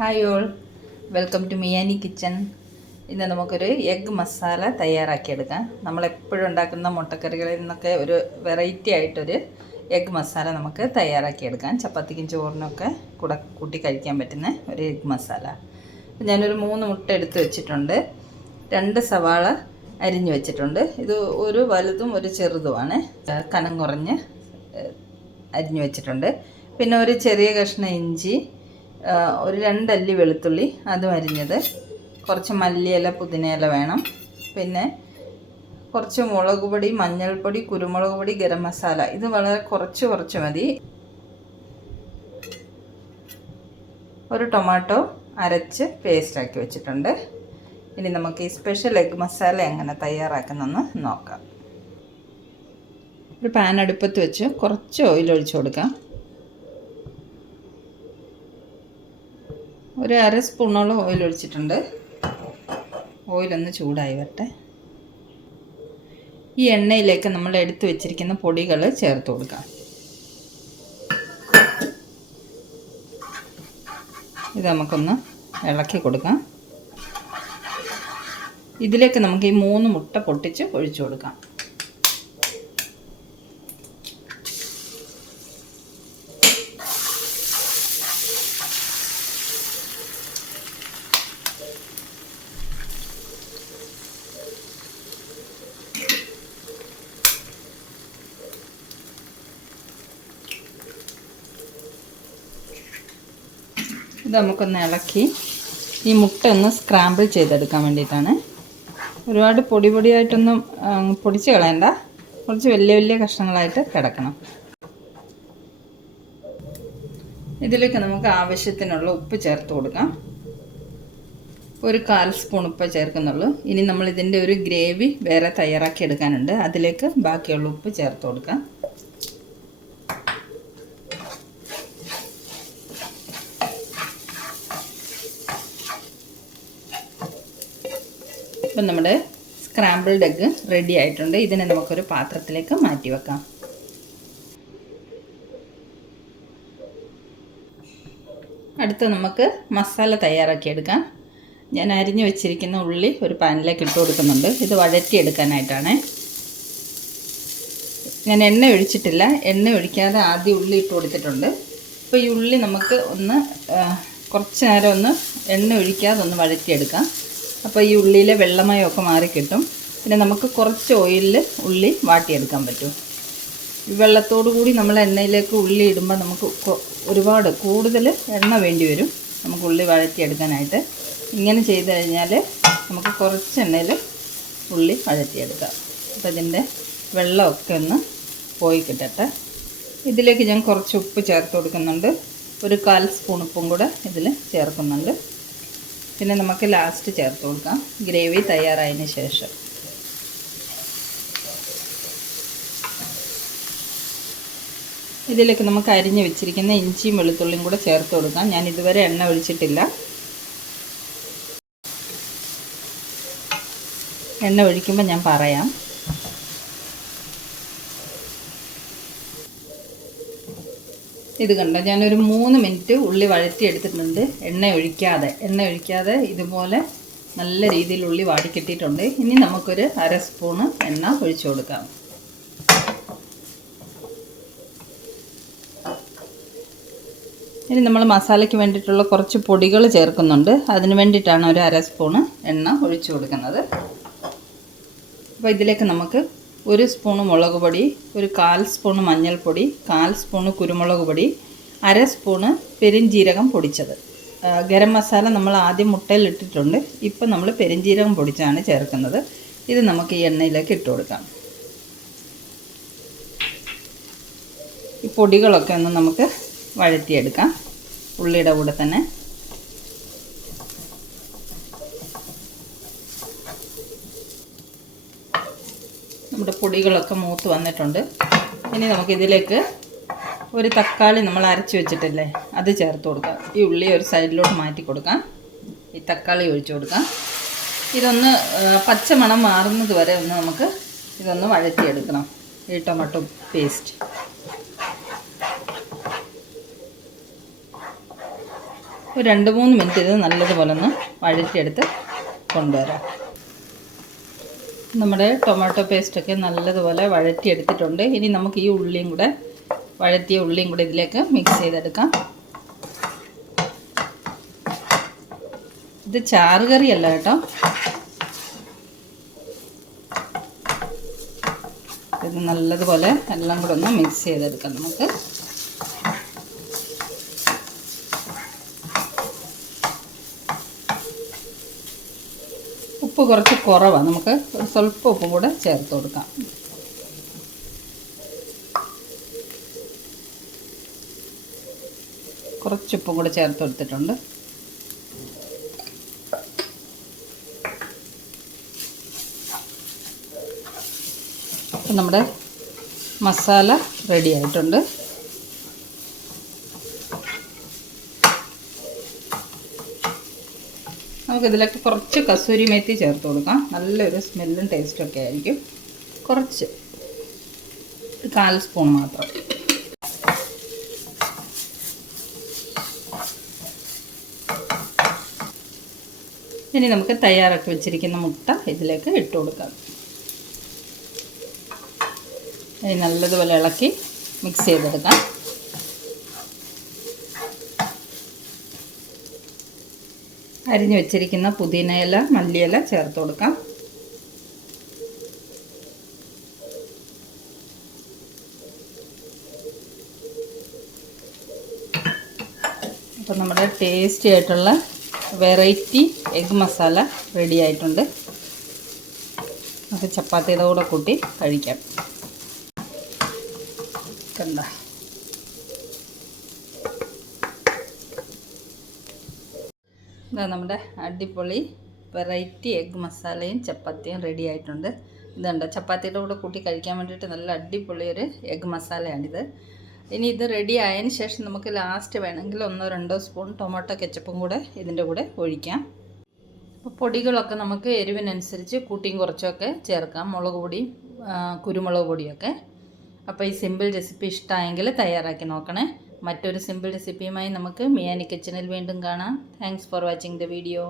Hi all, welcome to Miyani kitchen. ഇന്ന് നമുക്കൊരു egg masala തയ്യാറാക്കിയെടുക്കാം. നമ്മളെപ്പോഴും ഉണ്ടാക്കുന്ന മുട്ടക്കറികളിൽ നിന്നൊക്കെ ഒരു വെറൈറ്റി ആയിട്ടൊരു എഗ്ഗ് മസാല നമുക്ക് തയ്യാറാക്കിയെടുക്കാം. ചപ്പാത്തിക്കും ചോറിനൊക്കെ കൂടെ കൂട്ടി കഴിക്കാൻ പറ്റുന്ന ഒരു എഗ്ഗ് മസാല. ഞാനൊരു 3 മുട്ട എടുത്ത് വെച്ചിട്ടുണ്ട്. 2 സവാള അരിഞ്ഞു വെച്ചിട്ടുണ്ട്. ഇത് ഒരു വലുതും ഒരു ചെറുതുമാണ്. കനം കുറഞ്ഞ് അരിഞ്ഞു വെച്ചിട്ടുണ്ട്. പിന്നെ ഒരു ചെറിയ കഷ്ണം ഇഞ്ചി, ഒരു 2 അല്ലി വെളുത്തുള്ളി അതും അരിഞ്ഞത്, കുറച്ച് മല്ലിയില പുതിനയില വേണം. പിന്നെ കുറച്ച് മുളക് പൊടി, മഞ്ഞൾപ്പൊടി, കുരുമുളക് പൊടി, ഗരം മസാല. ഇത് വളരെ കുറച്ച് മതി. ഒരു ടൊമാറ്റോ അരച്ച് പേസ്റ്റാക്കി വെച്ചിട്ടുണ്ട്. ഇനി നമുക്ക് ഈ സ്പെഷ്യൽ എഗ്ഗ് മസാല എങ്ങനെ തയ്യാറാക്കുന്നതെന്ന് നോക്കാം. ഒരു പാൻ അടുപ്പത്ത് വെച്ച് കുറച്ച് ഓയിൽ ഒഴിച്ചു കൊടുക്കാം. ഒരു 1/2 സ്പൂണോളം ഓയിൽ ഒഴിച്ചിട്ടുണ്ട്. ഓയിലൊന്ന് ചൂടായി വരട്ടെ. ഈ എണ്ണയിലേക്ക് നമ്മൾ എടുത്തു വെച്ചിരിക്കുന്ന പൊടികൾ ചേർത്ത് കൊടുക്കാം. ഇത് നമുക്കൊന്ന് ഇളക്കി കൊടുക്കാം. ഇതിലേക്ക് നമുക്ക് ഈ 3 മുട്ട പൊട്ടിച്ച് ഒഴിച്ചു കൊടുക്കാം. ഇത് നമുക്കൊന്ന് ഇളക്കി ഈ മുട്ട ഒന്ന് സ്ക്രാമ്പിൾ ചെയ്തെടുക്കാൻ വേണ്ടിയിട്ടാണ്. ഒരുപാട് പൊടിയായിട്ടൊന്നും പൊടിച്ച് കളയണ്ട. കുറച്ച് വലിയ കഷ്ണങ്ങളായിട്ട് കിടക്കണം. ഇതിലേക്ക് നമുക്ക് ആവശ്യത്തിനുള്ള ഉപ്പ് ചേർത്ത് കൊടുക്കാം. ഒരു 1/4 സ്പൂൺ ഉപ്പ് ചേർക്കുന്നുള്ളൂ. ഇനി നമ്മൾ ഇതിൻ്റെ ഒരു ഗ്രേവി വേറെ തയ്യാറാക്കി എടുക്കാനുണ്ട്. അതിലേക്ക് ബാക്കിയുള്ള ഉപ്പ് ചേർത്ത് കൊടുക്കാം. ഇപ്പം നമ്മുടെ സ്ക്രാമ്പിൾഡ് എഗ്ഗ് റെഡി ആയിട്ടുണ്ട്. ഇതിനെ നമുക്കൊരു പാത്രത്തിലേക്ക് മാറ്റി വെക്കാം. അടുത്ത് നമുക്ക് മസാല തയ്യാറാക്കിയെടുക്കാം. ഞാൻ അരിഞ്ഞു വെച്ചിരിക്കുന്ന ഉള്ളി ഒരു പാനിലേക്ക് ഇട്ട് കൊടുക്കുന്നുണ്ട്. ഇത് വഴറ്റിയെടുക്കാനായിട്ടാണ്. ഞാൻ എണ്ണ ഒഴിച്ചിട്ടില്ല. എണ്ണ ഒഴിക്കാതെ ആദ്യം ഉള്ളി ഇട്ട് കൊടുത്തിട്ടുണ്ട്. ഇപ്പോൾ ഈ ഉള്ളി നമുക്ക് കുറച്ച് നേരം ഒന്ന് എണ്ണ ഒഴിക്കാതെ ഒന്ന് വഴറ്റിയെടുക്കാം. അപ്പോൾ ഈ ഉള്ളിയിലെ വെള്ളമയമൊക്കെ മാറിക്കിട്ടും. പിന്നെ നമുക്ക് കുറച്ച് ഓയിലിൽ ഉള്ളി വാട്ടിയെടുക്കാൻ പറ്റും. ഈ വെള്ളത്തോടു കൂടി നമ്മൾ എണ്ണയിലേക്ക് ഉള്ളി ഇടുമ്പോൾ നമുക്ക് ഒരുപാട് കൂടുതൽ എണ്ണ വേണ്ടി വരും നമുക്ക് ഉള്ളി വഴറ്റിയെടുക്കാനായിട്ട്. ഇങ്ങനെ ചെയ്ത് കഴിഞ്ഞാൽ നമുക്ക് കുറച്ച് എണ്ണയിൽ ഉള്ളി വഴറ്റിയെടുക്കാം. അപ്പോൾ ഇതിൻ്റെ വെള്ളമൊക്കെ ഒന്ന് പോയി കിട്ടട്ടെ. ഇതിലേക്ക് ഞാൻ കുറച്ച് ഉപ്പ് ചേർത്ത് കൊടുക്കുന്നുണ്ട്. ഒരു 1/4 സ്പൂൺ ഉപ്പും കൂടെ ഇതിൽ ചേർക്കുന്നുണ്ട്. പിന്നെ നമുക്ക് ലാസ്റ്റ് ചേർത്ത് കൊടുക്കാം, ഗ്രേവി തയ്യാറായതിന് ശേഷം. ഇതിലേക്ക് നമുക്ക് അരിഞ്ഞ് വെച്ചിരിക്കുന്ന ഇഞ്ചിയും വെളുത്തുള്ളിയും കൂടെ ചേർത്ത് കൊടുക്കാം. ഞാൻ ഇതുവരെ എണ്ണ ഒഴിച്ചിട്ടില്ല. എണ്ണ ഒഴിക്കുമ്പോൾ ഞാൻ പറയാം. ഇത് കണ്ടോ, ഞാനൊരു 3 മിനിറ്റ് ഉള്ളി വഴറ്റി എടുത്തിട്ടുണ്ട്. എണ്ണ ഒഴിക്കാതെ ഇതുപോലെ നല്ല രീതിയിൽ ഉള്ളി വാടിക്കിട്ടിയിട്ടുണ്ട്. ഇനി നമുക്കൊരു 1/2 സ്പൂണ് എണ്ണ ഒഴിച്ചു കൊടുക്കാം. ഇനി നമ്മൾ മസാലയ്ക്ക് വേണ്ടിയിട്ടുള്ള കുറച്ച് പൊടികൾ ചേർക്കുന്നുണ്ട്. അതിന് വേണ്ടിയിട്ടാണ് ഒരു 1/2 സ്പൂണ് എണ്ണ ഒഴിച്ചു കൊടുക്കുന്നത്. അപ്പോൾ ഇതിലേക്ക് നമുക്ക് 1 സ്പൂണ് മുളക് പൊടി, ഒരു 1/4 സ്പൂണ് മഞ്ഞൾപ്പൊടി, 1/4 സ്പൂണ് കുരുമുളക് പൊടി, 1/2 സ്പൂണ് പെരുംജീരകം പൊടിച്ചത്. ഗരം മസാല നമ്മൾ ആദ്യം മുട്ടയിൽ ഇട്ടിട്ടുണ്ട്. ഇപ്പം നമ്മൾ പെരുംജീരകം പൊടിച്ചാണ് ചേർക്കുന്നത്. ഇത് നമുക്ക് ഈ എണ്ണയിലേക്ക് ഇട്ട് കൊടുക്കാം. ഈ പൊടികളൊക്കെ ഒന്ന് നമുക്ക് വഴറ്റിയെടുക്കാം ഉള്ളിയുടെ കൂടെ തന്നെ. നമ്മുടെ പൊടികളൊക്കെ മൂത്ത് വന്നിട്ടുണ്ട്. ഇനി നമുക്കിതിലേക്ക് ഒരു തക്കാളി നമ്മൾ അരച്ച് വെച്ചിട്ടില്ലേ, അത് ചേർത്ത് കൊടുക്കാം. ഈ ഉള്ളി ഒരു സൈഡിലോട്ട് മാറ്റി കൊടുക്കാം. ഈ തക്കാളി ഒഴിച്ചു കൊടുക്കാം. ഇതൊന്ന് പച്ച മണം മാറുന്നത് വരെ നമുക്ക് ഇതൊന്ന് വഴറ്റിയെടുക്കണം. ഈ ടൊമാറ്റോ പേസ്റ്റ് ഒരു 2-3 മിനിറ്റ് ഇത് നല്ലതുപോലെ ഒന്ന് വഴറ്റിയെടുത്ത് കൊണ്ടുവരാം. നമ്മുടെ ടൊമാറ്റോ പേസ്റ്റൊക്കെ നല്ലതുപോലെ വഴറ്റിയെടുത്തിട്ടുണ്ട്. ഇനി നമുക്ക് ഈ വഴറ്റിയ ഉള്ളിയും കൂടെ ഇതിലേക്ക് മിക്സ് ചെയ്തെടുക്കാം. ഇത് ചാറുകറിയല്ല കേട്ടോ. ഇത് നല്ലതുപോലെ എല്ലാം കൂടെ ഒന്ന് മിക്സ് ചെയ്തെടുക്കാം നമുക്ക്. ഉപ്പ് കുറച്ച് കുറവാണ്, നമുക്ക് ഒരു സ്വല്പം ഉപ്പും കൂടെ ചേർത്ത് കൊടുക്കാം. കുറച്ച് ഉപ്പും കൂടെ ചേർത്ത് കൊടുത്തിട്ടുണ്ട്. അപ്പം നമ്മുടെ മസാല റെഡി ആയിട്ടുണ്ട്. നമുക്കിതിലേക്ക് കുറച്ച് കസൂരി മേത്തി ചേർത്ത് കൊടുക്കാം. നല്ലൊരു സ്മെല്ലും ടേസ്റ്റും ഒക്കെ ആയിരിക്കും. കുറച്ച് 1/4 സ്പൂൺ മാത്രം. ഇനി നമുക്ക് തയ്യാറാക്കി വെച്ചിരിക്കുന്ന മുട്ട ഇതിലേക്ക് ഇട്ട് കൊടുക്കാം. ഇനി നല്ലതുപോലെ ഇളക്കി മിക്സ് ചെയ്തെടുക്കാം. അരിഞ്ഞു വെച്ചിരിക്കുന്ന പുതിനയില, മല്ലിയില ചേർത്ത് കൊടുക്കാം. അപ്പോൾ നമ്മുടെ ടേസ്റ്റി ആയിട്ടുള്ള വെറൈറ്റി എഗ് മസാല റെഡി ആയിട്ടുണ്ട്. നമുക്ക് ചപ്പാത്തിയുടെ കൂടെ കൂട്ടി കഴിക്കാം. കണ്ട ഇതാ നമ്മുടെ അടിപൊളി വെറൈറ്റി എഗ് മസാലയും ചപ്പാത്തിയും റെഡി ആയിട്ടുണ്ട്. ഇതുണ്ട് ചപ്പാത്തിയുടെ കൂടെ കൂട്ടി കഴിക്കാൻ വേണ്ടിയിട്ട് നല്ല അടിപൊളി ഒരു എഗ് മസാലയാണിത്. ഇനി ഇത് റെഡി ആയതിന് ശേഷം നമുക്ക് ലാസ്റ്റ് വേണമെങ്കിൽ 1-2 സ്പൂൺ ടൊമാറ്റോ കെച്ചപ്പും കൂടെ ഇതിൻ്റെ കൂടെ ഒഴിക്കാം. അപ്പോൾ പൊടികളൊക്കെ നമുക്ക് എരിവിനനുസരിച്ച് കൂട്ടിയും കുറച്ചൊക്കെ ചേർക്കാം. മുളക് പൊടി, കുരുമുളക് പൊടിയൊക്കെ. അപ്പോൾ ഈ സിമ്പിൾ റെസിപ്പി ഇഷ്ടമായെങ്കിൽ തയ്യാറാക്കി നോക്കണേ. മറ്റൊരു സിമ്പിൾ റെസിപ്പിയുമായി നമുക്ക് മിയാനി കിച്ചണിൽ വീണ്ടും കാണാം. Thanks for watching the video.